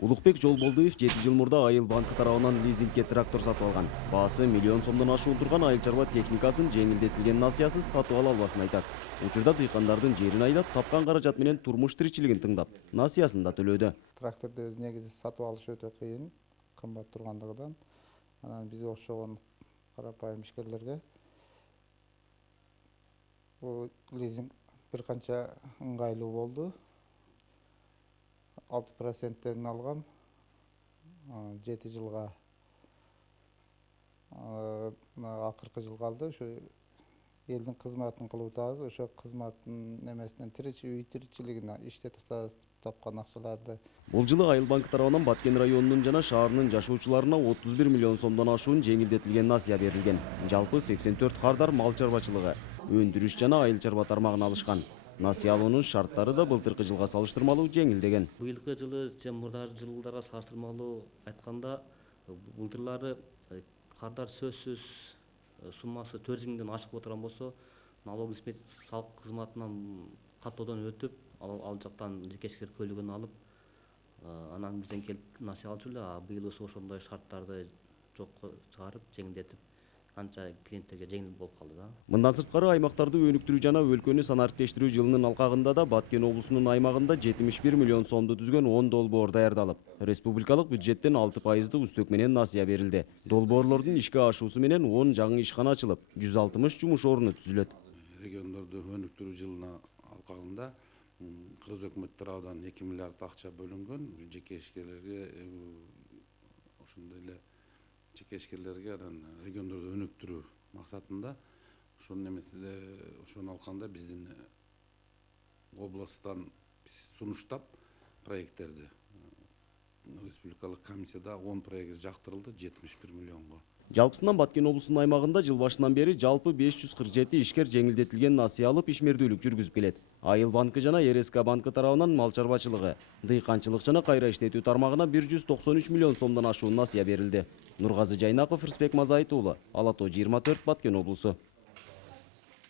Улукбек Жолболдуев 7 жыл мурда Айыл банкы тарабынан лизингке трактор сатып алган. Баасы миллион сомдон ашуун турган айыл чарба техникасын жеңилдетилген насыясыз сатып ала албасын айтат. Учурда дыйкандардын жерин айдап, тапкан каражат менен турмуш тиричилигин тыңдап, насыясын да төлөдү. Тракторду өз негизи сатып алыш өтө кыйын, кымбат тургандыгынан. Анан биз окшогон карапайым ишкерлерге бул лизинг бир канча ыңгайлуу болду. 6%-тен алгам, 7 жылга акыркы жыл калды. Ошо элдин кызматын кылып атабыз. Ошо кызматтын немесинен үй тиричилигине иштетип тапкан акчаларды. Бул жылы Айыл банкы тарабынан Баткен районунун жана шаарынын жашоочуларына 31 миллион сомдон ашуун жеңилдетилген насыя берилген. Жалпы 84 кардар мал чарбачылыгы, өндүрүш жана айыл чарба тармагын алышкан. Насыя алуунун шарттары да былтыркы жылга салыштырмалуу жеңилдеген. Быйылкы жылы же мурдагы жылдарга салыштырмалуу айтканда, былтырлары кардар сөзсүз суммасы 400 миңден ашып отурган болсо, налог салык кызматынан каттоодон өтүп, ал жактан жекешкер көлүгүн алып, анан бизден келип насыя алчу эле. Быйыл ошондой шарттарды жокко чыгарып, жеңилдетип, анча клиенттерге жеңил болуп калды да. Мындан сырткары аймактарды өнүктүрүү жана өлкөнү санариптештирүү жылынын алкагында да Баткен облусунун аймагында 71 миллион сомду түзгөн 10 долбоор даярдалып, республикалык бюджеттен 6% үстөк менен насыя берилди. Долбоорлордун ишке ашуусу менен 10 жаңы ишкана ачылып, 160 жумуш орну түзүлөт. Региондорду өнүктүрүү жылына алкагында Кыргыз өкмөт тарабынан 2 миллиард акча бөлүнгөн. Жеке ишкерлерге ошондой эле жеке ишкерлерге региондорду өнүктүрүү максатында ошону алганда биздин областтан сунуштап проекттерди республикалык комиссияда 10 проект жактырылды 71 миллионго. Жалпысынан Баткен облусунун аймагында жыл башынан бери жалпы 547 ишкер жеңилдетилген насыя алып ишмердүүлүк жүргүзүп келет. Айыл банкы жана РСК банкы тарабынан мал чарбачылыгы, дыйканчылык жана кайра иштетүү тармагына 193 миллион сомдон ашуун насыя берилди. Нургазы Жайнаков, Рысбек Мазайыт уулу, Ала Тоо 24, Баткен облусу.